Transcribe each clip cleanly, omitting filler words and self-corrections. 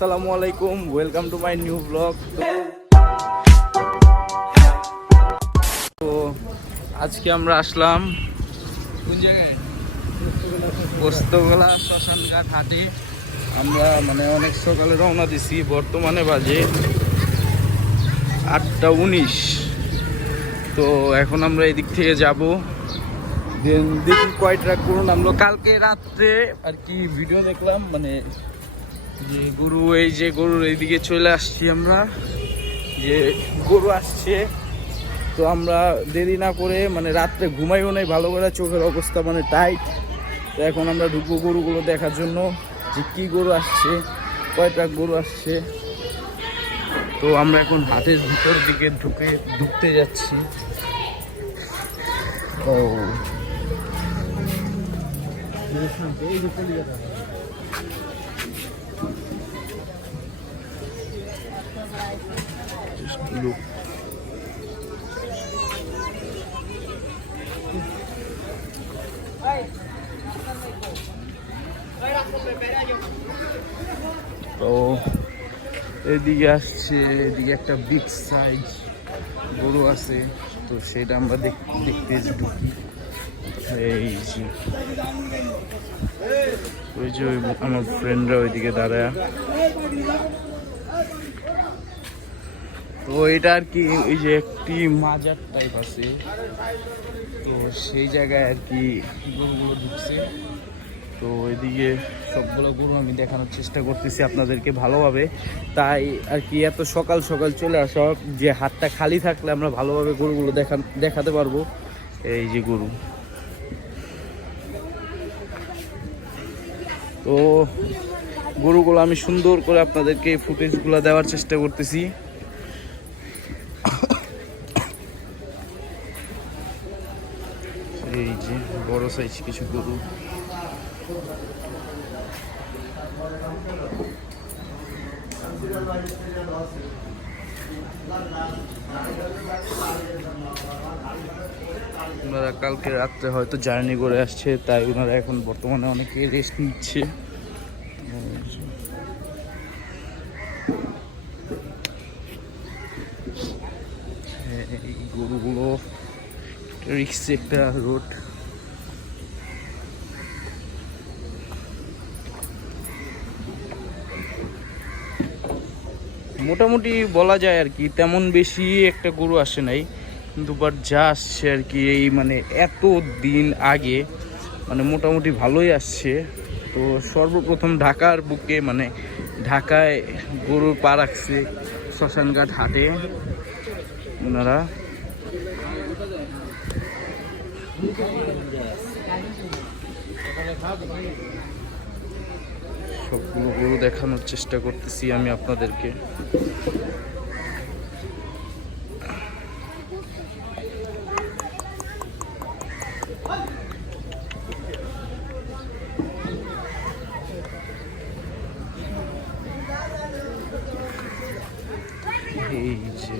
আসসালামু আলাইকুম, welcome to my new blog. তো আজকে আমরা আসলাম কোন জায়গায়, পোস্তগোলা শ্মশানঘাট হাটে। আমরা অনেক সকালে রওনা দিছি, বর্তমানে বাজে 8:19। তো এখন আমরা এদিক থেকে যাব, দেখি কয় ট্রাক গরু নামলো। কালকে রাত্রে আর কি ভিডিও দেখলাম, যে গরু, এই যে গরুর এইদিকে চলে আসছি আমরা, যে গরু আসছে। তো আমরা দেরি না করে রাত্রে ঘুমাইও নাই ভালো করে, চোখের অবস্থা টাইট। তো এখন আমরা ঢুকবো গরুগুলো দেখার জন্য, যে কি গরু আসছে, কয় ট্রাক গরু আসছে। তো আমরা এখন হাটের ভিতর দিকে ঢুকতে যাচ্ছি। ও look. তো এদিকে আসছে, এদিকে একটা বিগ সাইজ গরু আছে, তো সেটা আমরা দেখতে ঢুকি। এই যে ওই যে আমার ফ্রেন্ডরা ওইদিকে দাঁড়ায়। তো এটা আর কি এই যে একটি মাজার টাইপ আছে, তো সেই জায়গায় আর কি গরুগুলো ঢুকছে। তো এদিকে সবগুলো গরু আমি দেখানোর চেষ্টা করতেছি আপনাদেরকে ভালোভাবে, তাই আর কি এত সকাল সকাল চলে আসা, যে হাতটা খালি থাকলে আমরা ভালোভাবে গরুগুলো দেখাতে পারবো। এই যে গরু, তো গরুগুলো আমি সুন্দর করে আপনাদেরকে ফুটেজগুলো দেওয়ার চেষ্টা করতেছি। এই যে বড় সাইজ কিছু গরু, ওনারা কালকে রাত্রে হয়তো জার্নি করে আসছে, তাই ওনারা এখন বর্তমানে অনেকে রেস্ট নিচ্ছে। এই গরুগুলো রিক্সে একটা রোড, মোটামুটি বলা যায় আর কি তেমন বেশি একটা গরু আসে নাই, কিন্তু বাট যা আসছে আর কি এই এত দিন আগে মোটামুটি ভালোই আসছে। তো সর্বপ্রথম ঢাকার বুকে ঢাকায় গরুর পা রাখছে শ্মশানঘাট হাটে ওনারা। সবগুলো গরু দেখানোর চেষ্টা করতেছি আমি আপনাদেরকে। এই যে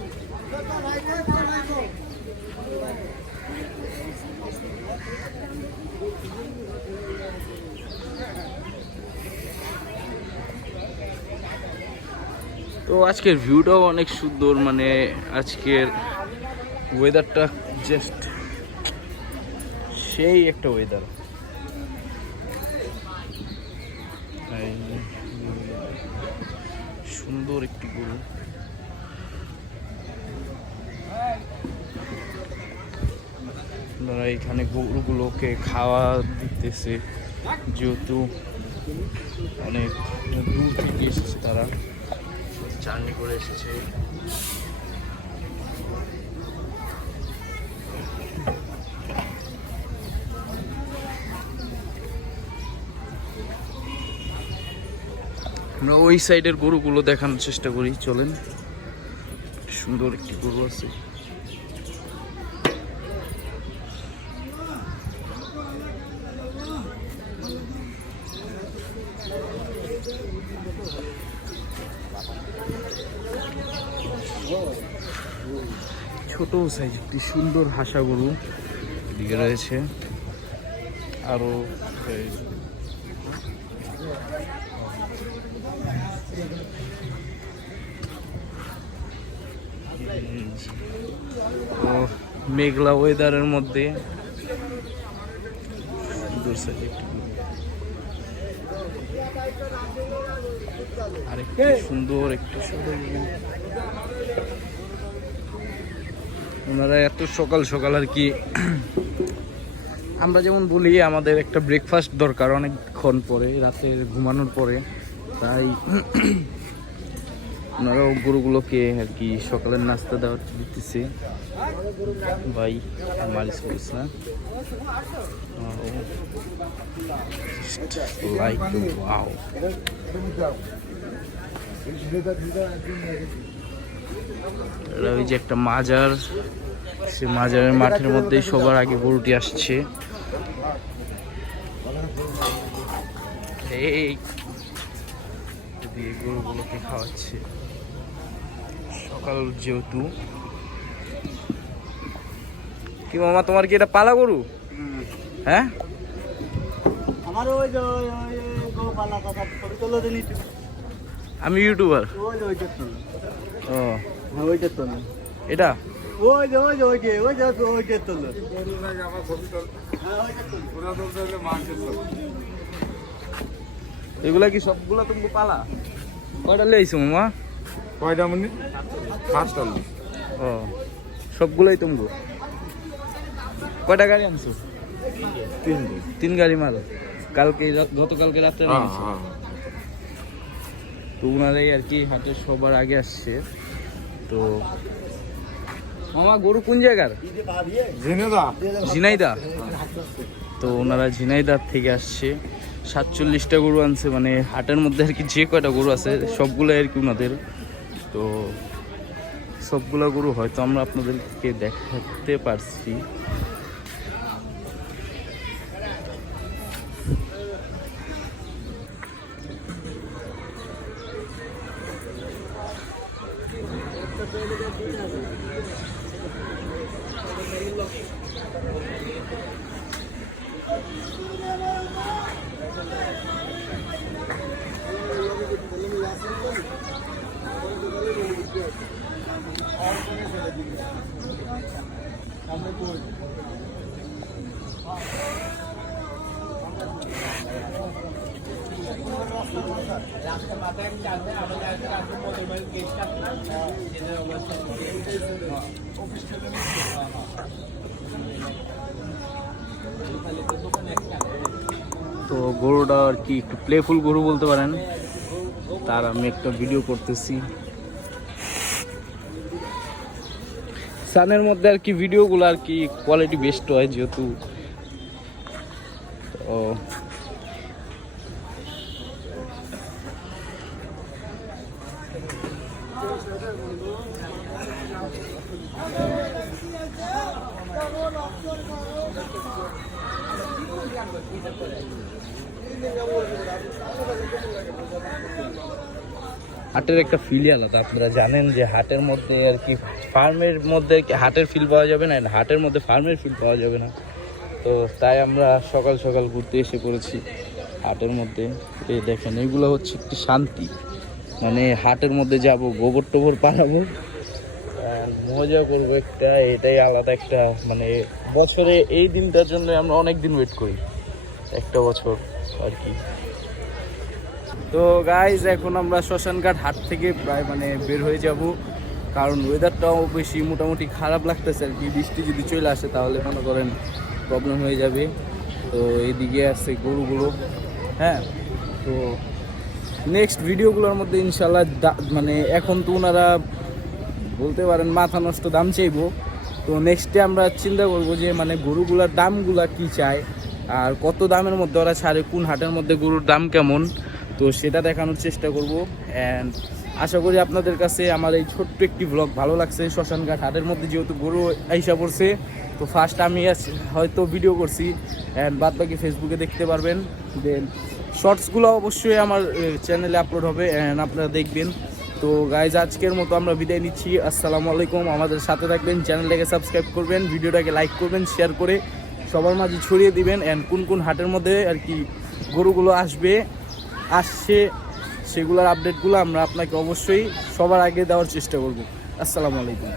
তো আজকের ভিউটাও অনেক সুন্দর, আজকের ওয়েদারটা জাস্ট সেই একটা ওয়েদার। সুন্দর একটি গরু, আপনারা এখানে গরুগুলোকে খাওয়া দিতেছে, যেহেতু অনেক দূর থেকে এসেছে, তারা জার্নি করে এসেছে। আমরা ওই সাইডের গরুগুলো দেখানোর চেষ্টা করি, চলেন। সুন্দর একটি গরু আছে, ছোট সাইজ একটি সুন্দর হাসা গরু এদিকে রয়েছে। আরো তো মেঘলা ওয়েদারের মধ্যে সুন্দর সাইড আরেকটি সুন্দর ওনারা এত সকাল সকাল আর কি, আমরা যেমন বলি আমাদের একটা ব্রেকফাস্ট দরকার অনেকক্ষণ পরে, রাতের ঘুমানোর পরে, তাই ওনারাও গরুগুলোকে আর কি সকালের নাস্তা দেওয়া দিতেছে। ভাই মালিশ করছে না, লাইক ওয়াও। এটা ওই যে একটা মাজার, সে মাজারের মাঠের মধ্যে সবার আগে গরুটি আসছে। এই দিয়ে গরুগুলোকে খাওয়াচ্ছে সকাল যেহেতু। কি মামা, তোমার কি এটা পালা গরু? হ্যাঁ, আমি ইউটিউবার। ও এটা এগুলা কি সবগুলা তুমি পালা? কয়টা লেইছো মামা? কয়টা মানে? 5টা। ও, সবগুলাই তুমি? কয়টা গাড়ি আনছো? 3 গাড়ি মাল। কালকে গতকালকে রাত্রে আনছো? তো ওনারাই আর কি হাটের সবার আগে আসছে। তো মামা গরু কোন জায়গার? ঝিনাইদা। তো ওনারা ঝিনাইদার থেকে আসছে, 47টা গরু আনছে, মানে হাটের মধ্যে আর কি যে কয়টা গরু আছে সবগুলো আর কি ওনাদের। তো সবগুলা গরু হয়তো আমরা আপনাদেরকে দেখাতে পারছি। তো গরুটা আর কি একটু প্লেফুল গরু বলতে পারেন, তার আমি একটা ভিডিও করতেছি। সানের মধ্যে আর কি ভিডিওগুলো আর কি কোয়ালিটি বেস্ট হয় যেহেতু। তো হাটের একটা ফিলই আলাদা। আপনারা জানেন যে হাটের মধ্যে আর কি ফার্মের মধ্যে হাটের ফিল পাওয়া যাবে না, হাটের মধ্যে ফার্মের ফিল পাওয়া যাবে না। তো তাই আমরা সকাল সকাল ঘুরতে এসে পড়েছি হাটের মধ্যে। এই দেখেন, এগুলো হচ্ছে একটি শান্তি, মানে হাটের মধ্যে যাব, গোবর টোবর পাড়াবো, মজা করবো একটা, এটাই আলাদা একটা, মানে বছরে এই দিনটার জন্য আমরা অনেক দিন ওয়েট করি, একটা বছর আর কি। তো গাইজ এখন আমরা শ্মশানঘাট হাট থেকে প্রায় মানে বের হয়ে যাব, কারণ ওয়েদারটাও বেশি মোটামুটি খারাপ লাগতেছে আর কি। বৃষ্টি যদি চলে আসে তাহলে মনে করেন প্রবলেম হয়ে যাবে। তো এইদিকে আছে গরুগুলো। হ্যাঁ, তো নেক্সট ভিডিওগুলোর মধ্যে ইনশাল্লাহ মানে এখন তো ওনারা বলতে পারেন মাথা নষ্ট দাম চাইবো। তো নেক্সটে আমরা চিন্তা করবো যে মানে গরুগুলার দামগুলা কি চায় আর কত দামের মধ্যে ওরা ছাড়ে, কোন হাটের মধ্যে গরুর দাম কেমন, তো সেটা দেখানোর চেষ্টা করব। অ্যান্ড আশা করি আপনাদের কাছে আমার এই ছোট্ট একটি ব্লগ ভালো লাগছে। শ্মশানঘাট হাটের মধ্যে যেহেতু গরু আইসা পড়ছে, তো ফার্স্ট আমি হয়তো ভিডিও করছি, অ্যান্ড বাদ বাকি ফেসবুকে দেখতে পারবেন। দেন শর্টসগুলো অবশ্যই আমার চ্যানেলে আপলোড হবে, অ্যান্ড আপনারা দেখবেন। তো গাইজ আজকের মতো আমরা বিদায় নিচ্ছি। আসসালামু আলাইকুম। আমাদের সাথে থাকবেন, চ্যানেলটাকে সাবস্ক্রাইব করবেন, ভিডিওটাকে লাইক করবেন, শেয়ার করে সবার মাঝে ছড়িয়ে দিবেন। অ্যান্ড কোন কোন হাটের মধ্যে আর কি গরুগুলো আসছে সেগুলোর আপডেটগুলো আমরা আপনাকে অবশ্যই সবার আগে দেওয়ার চেষ্টা করব। আসসালামু আলাইকুম।